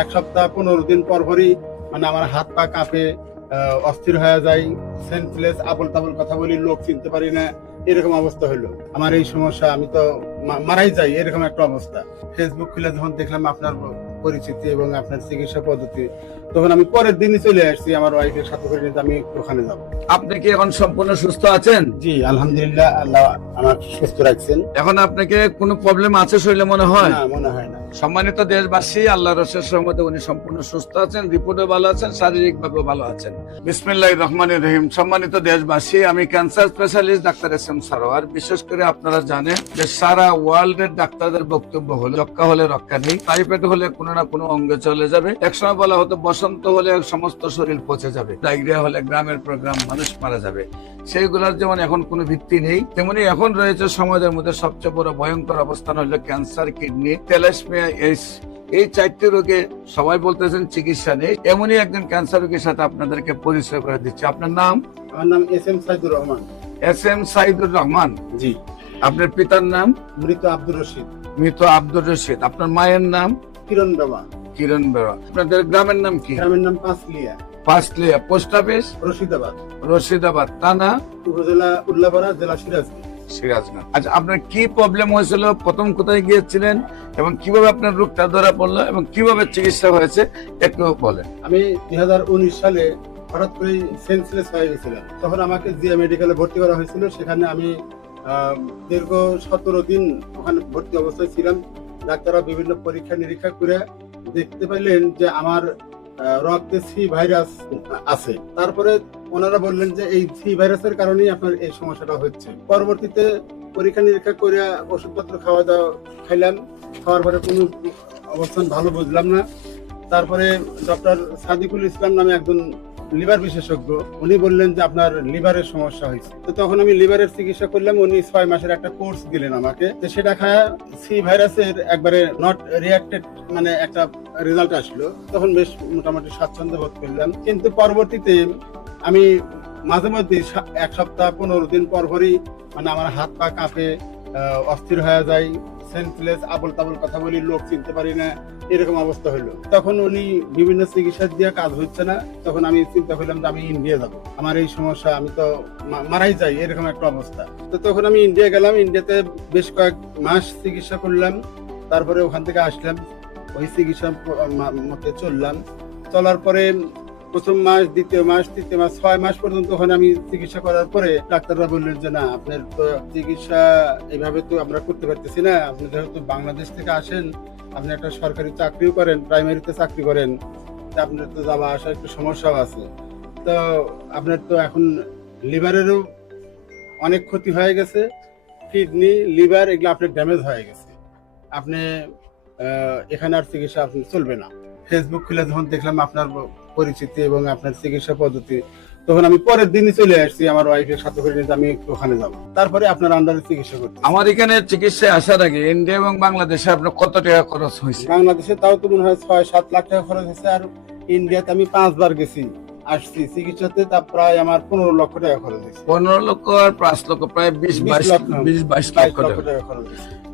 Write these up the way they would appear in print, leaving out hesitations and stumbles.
এক সপ্তাহ 15 দিন পর পরই মানে আমার হাত পা কাঁপে, অস্থির হয়ে যায়, সেন্সলেস, আবল তাবল কথা বলি, লোক চিনতে পারি না, এরকম অবস্থা হলো। আমার এই সমস্যা, আমি তো মারাই যাই, এরকম একটা অবস্থা। ফেসবুক খুলে যখন দেখলাম আপনার পরিচিতি এবং আপনার চিকিৎসা পদ্ধতি, তখন আমি পরের দিনই চলে আসছি আমার ওয়াইফের সাথে করে নিতে, আমি ওখানে যাব। আপনি কি এখন সম্পূর্ণ সুস্থ আছেন? জি আলহামদুলিল্লাহ, আল্লাহ আমার সুস্থ রাখছেন। এখন আপনাকে কোনো প্রবলেম আছে শরীরে মনে হয়? না, মনে হয় না। সম্মানিত দেশবাসী, আল্লাহর অশেষ রহমতে উনি সম্পূর্ণ সুস্থ আছেন, রিপোর্টে ভালো আছেন, শারীরিক ভাবে ভালো আছেন। বিসমিল্লাহির রহমানির রহিম। সম্মানিত দেশবাসী, আমি cancer specialist doctor SM. Sarwar. বিশেষ করে আপনারা জানেন যে সারা ওয়ার্ল্ডের ডাক্তারদের বক্তব্য হলো যক্ষা হলে রক্ষা নেই, টাইফয়েড হলে কোনো না কোনো অঙ্গে চলে যাবে। একসময় বলা হতো বসন্ত হলে সমস্ত শরীর পচে যাবে, ডায়রিয়া হলে গ্রামের পর গ্রাম মানুষ মারা যাবে। সেইগুলোর যেমন এখন কোনো ভিত্তি নেই, তেমনি এখন রয়েছে সমাজের মধ্যে সবচেয়ে বড় ভয়ঙ্কর অবস্থান হলো ক্যান্সার, কিডনি, থ্যালাসেমিয়া, এইডস। এই 4টি রোগে সবাই বলতেছেন চিকিৎসা নেই। এমনই একজন ক্যান্সার রোগীর সাথে আপনাদেরকে পরিচয় করে দিচ্ছি। আপনার নাম? আমার নাম এস.এম. সাইদুর রহমান। এস.এম. সাইদুর রহমান। জি। আপনার পিতার নাম? মৃত আব্দুর রশিদ। মৃত আব্দুর রশিদ। আপনার মায়ের নাম? কিরণ বাবা। কিরণ বেরা। আপনাদের গ্রামের নাম কি? গ্রামের নাম পাঁচলিয়া। পাঁচলিয়া। Post office? রশিদাবাদ। রশিদাবাদ। থানা? উপজেলা উল্লাপাড়া, জেলা সিরাজগঞ্জ। সিরাজগঞ্জ। আচ্ছা, আপনার কি প্রবলেম হয়েছিল, প্রথম কোথায় গিয়েছিলেন এবং কিভাবে আপনার রোগটা ধরা পড়লো এবং কিভাবে চিকিৎসা হয়েছে একটু বলেন। আমি 2019 সালে হঠাৎ করে সেন্সলেস হয়ে গেছিলাম। তখন আমাকে জিয়া মেডিকেলে ভর্তি করা হয়েছিল। সেখানে আমি দীর্ঘ 17 দিন ওখানে ভর্তি অবস্থায় ছিলাম। ডাক্তাররা বিভিন্ন পরীক্ষা নিরীক্ষা করে দেখতে পাইলেন যে আমার রক্তে সি ভাইরাস আছে। তারপরে ওনারা বললেন যে এই সি ভাইরাসের কারণেই আপনার এই সমস্যাটা হচ্ছে। পরবর্তীতে পরীক্ষা নিরীক্ষা করে ওষুধপত্র খাইলাম। খাওয়ার পরে কোনো অবস্থান ভালো বুঝলাম না। তারপরে ডক্টর সাদিকুল ইসলাম নামে একজন লিভার বিশেষজ্ঞ, উনি বললেন যে আপনার লিভারের সমস্যা হয়েছে। তো তখন আমি লিভারের চিকিৎসা করলাম। উনি 6 মাসের একটা কোর্স দিলেন আমাকে। তো সেটা খায় সি ভাইরাসের একবারে নট রিয়াক্টেড মানে একটা রেজাল্ট আসলো। তখন বেশ মোটামুটি স্বাচ্ছন্দ্য বোধ করলাম। কিন্তু পরবর্তীতে আমি মাঝে মধ্যে 1 সপ্তাহ 15 দিন পর পরই মানে আমার হাত পা কাঁপে, অস্থির হয়ে যায়, সেন্সলেস, আবল তাবল কথা বলি, লোক চিনতে পারি না, এরকম অবস্থা হলো। তখন উনি বিভিন্ন চিকিৎসা দিয়ে কাজ হচ্ছে না। তখন আমি চিন্তা করলাম যে আমি ইন্ডিয়া যাব, আমার এই সমস্যা, আমি তো মারাই যাই, এরকম একটা অবস্থা। তো তখন আমি ইন্ডিয়া গেলাম। ইন্ডিয়াতে বেশ কয়েক মাস চিকিৎসা করলাম। তারপরে ওখান থেকে আসলাম, ওই চিকিৎসা মতে চললাম। চলার পরে প্রথম মাস, দ্বিতীয় মাস, তৃতীয় মাস, 6 মাস পর্যন্ত ওখানে আমি চিকিৎসা করার পরে ডাক্তাররা বললেন যে না, আপনার তো চিকিৎসা এইভাবে তো আমরা করতে পারতেছি না। আপনি যেহেতু বাংলাদেশ থেকে আসেন, আপনি একটা সরকারি চাকরিও করেন, প্রাইমারিতে চাকরি করেন, আপনার তো যাওয়া আসা একটু সমস্যাও আছে। তো আপনার তো এখন লিভারেরও অনেক ক্ষতি হয়ে গেছে, কিডনি, লিভার এগুলো আপনার ড্যামেজ হয়ে গেছে। আপনি এখানে আর চিকিৎসা আপনি চলবে না। ফেসবুক খুলে যখন দেখলাম আপনার পরিচিতি এবং আপনার চিকিৎসা পদ্ধতি, তখন আমি পরের দিনই চলে আসছি আমার ওয়াইফের সাথে করে নিতে, আমি ওখানে যাব। তারপরে আপনার আন্ডারে চিকিৎসা করতে। আমার এখানে চিকিৎসায় আসার আগে ইন্ডিয়া এবং বাংলাদেশে আপনার কত টাকা খরচ হয়েছে? বাংলাদেশে তাও তো মনে হয় 6-7 লাখ টাকা খরচ হয়েছে। আর ইন্ডিয়াতে আমি 5 বার গেছি, আসছি চিকিৎসাতে, তা প্রায় আমার 15 লক্ষ টাকা খরচ হয়েছে। 15 লক্ষ আর 5 লক্ষ, প্রায় 20-22 লক্ষ টাকা।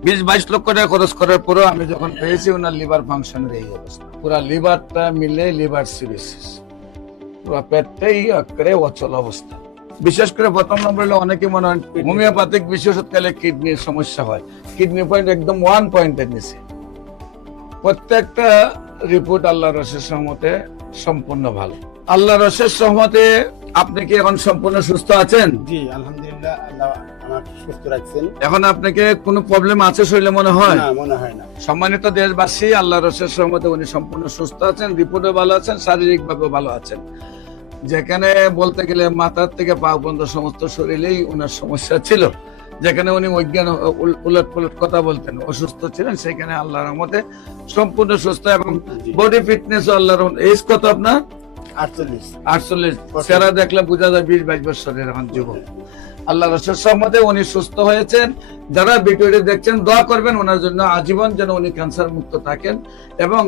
20-22 লক্ষ টাকা খরচ করার পরেও আমি যখন পেয়েছি ওনার লিভার ফাংশনের এই অবস্থা, পুরা লিভারটা মিলে লিভার সিরোসিস, পুরো পেটটাই একেবারে অচল অবস্থা। বিশেষ করে প্রথম নম্বর হলো অনেকে মনে হয় হোমিওপ্যাথিক বিশেষ খেলে কিডনির সমস্যা হয়। কিডনি পয়েন্ট একদম 1 পয়েন্টের নিচে। প্রত্যেকটা রিপোর্ট আল্লাহর অশেষ রহমতে সম্পূর্ণ ভালো। আল্লাহর অশেষ রহমতে আপনি কি এখন সম্পূর্ণ সুস্থ আছেন? জি আলহামদুলিল্লাহ, আল্লাহ আমার সুস্থ রাখছেন। এখন আপনাকে কোনো প্রবলেম আছে শরীরে মনে হয়? না, মনে হয় না। সম্মানিত দেশবাসী, আল্লাহর অশেষ রহমতে উনি সম্পূর্ণ সুস্থ আছেন, রিপোর্টে ভালো আছেন, শারীরিক ভাবে ভালো আছেন। যেখানে বলতে গেলে মাথার থেকে পা পর্যন্ত সমস্ত শরীরেই ওনার সমস্যা ছিল, যেখানে উনি অজ্ঞান উলট পুলট কথা বলতেন, অসুস্থ ছিলেন, সেখানে আল্লাহর রহমতে সম্পূর্ণ সুস্থ এবং বডি ফিটনেস আল্লাহর। এজ কত আপনার? 48। চেহারা দেখলে বোঝা যায় 20-22 বছরের এখন যুবক। আল্লাহর অশেষ রহমতে উনি সুস্থ হয়েছেন। যারা ভিডিওটি দেখছেন দোয়া করবেন ওনার জন্য, আজীবন যেন উনি ক্যান্সার মুক্ত থাকেন। এবং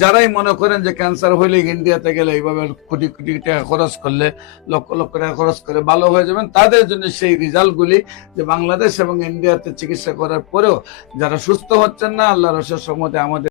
যারাই মনে করেন যে ক্যান্সার হইলে ইন্ডিয়াতে গেলে এইভাবে কোটি কোটি টাকা খরচ করলে, লক্ষ লক্ষ টাকা খরচ করে ভালো হয়ে যাবেন, তাদের জন্য সেই রেজাল্টগুলি যে বাংলাদেশ এবং ইন্ডিয়াতে চিকিৎসা করার পরেও যারা সুস্থ হচ্ছেন না, আল্লাহর অশেষ রহমতে আমাদের